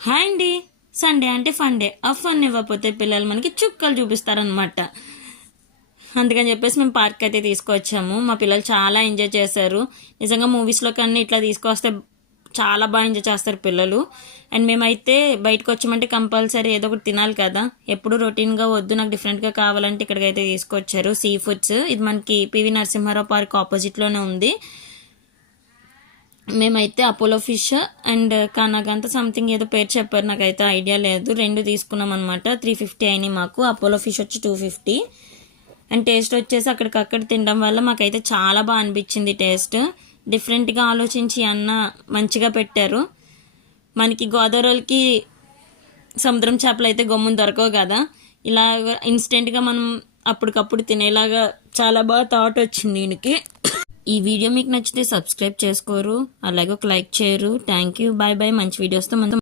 Hi అండి. Sunday అంటే fun day. ఆ ఫన్ ఇవ్వకపోతే పిల్లలు మనకి చుక్కలు చూపిస్తారనమాట. అందుకని చెప్పేసి మేము పార్క్ అయితే తీసుకొచ్చాము. మా పిల్లలు చాలా ఎంజాయ్ చేశారు. నిజంగా మూవీస్లో కన్నా ఇట్లా తీసుకొస్తే చాలా బాగా ఎంజాయ్ చేస్తారు పిల్లలు. అండ్ మేమైతే బయటకు వచ్చామంటే కంపల్సరీ ఏదో ఒకటి తినాలి కదా. ఎప్పుడు రొటీన్గా వద్దు, నాకు డిఫరెంట్గా కావాలంటే ఇక్కడికైతే తీసుకొచ్చారు. సీ ఫుడ్స్, ఇది మనకి పివి నరసింహారావు పార్క్ ఆపోజిట్లోనే ఉంది. మేమైతే అపోలో ఫిష్ అండ్ కానాగంత సంథింగ్ ఏదో పేరు చెప్పారు, నాకైతే ఐడియా లేదు. రెండు తీసుకున్నాం అనమాట. 350 అయినాయి మాకు. అపోలో ఫిష్ వచ్చి 250. అండ్ టేస్ట్ వచ్చేసి అక్కడికక్కడ తినడం వల్ల మాకైతే చాలా బాగా అనిపించింది. టేస్ట్ డిఫరెంట్గా ఆలోచించి అన్న మంచిగా పెట్టారు. మనకి గోదావరికి సముద్రం చేపలు అయితే గమ్మున దొరకవు కదా. ఇలాగ ఇన్స్టెంట్గా మనం అప్పటికప్పుడు తినేలాగా చాలా బాగా థాట్ వచ్చింది దీనికి. ఈ వీడియో మీకు నచ్చితే సబ్స్క్రైబ్ చేసుకోరు, అలాగే ఒక లైక్ చేయరు. Thank you, bye bye. మంచి వీడియోస్తో మనం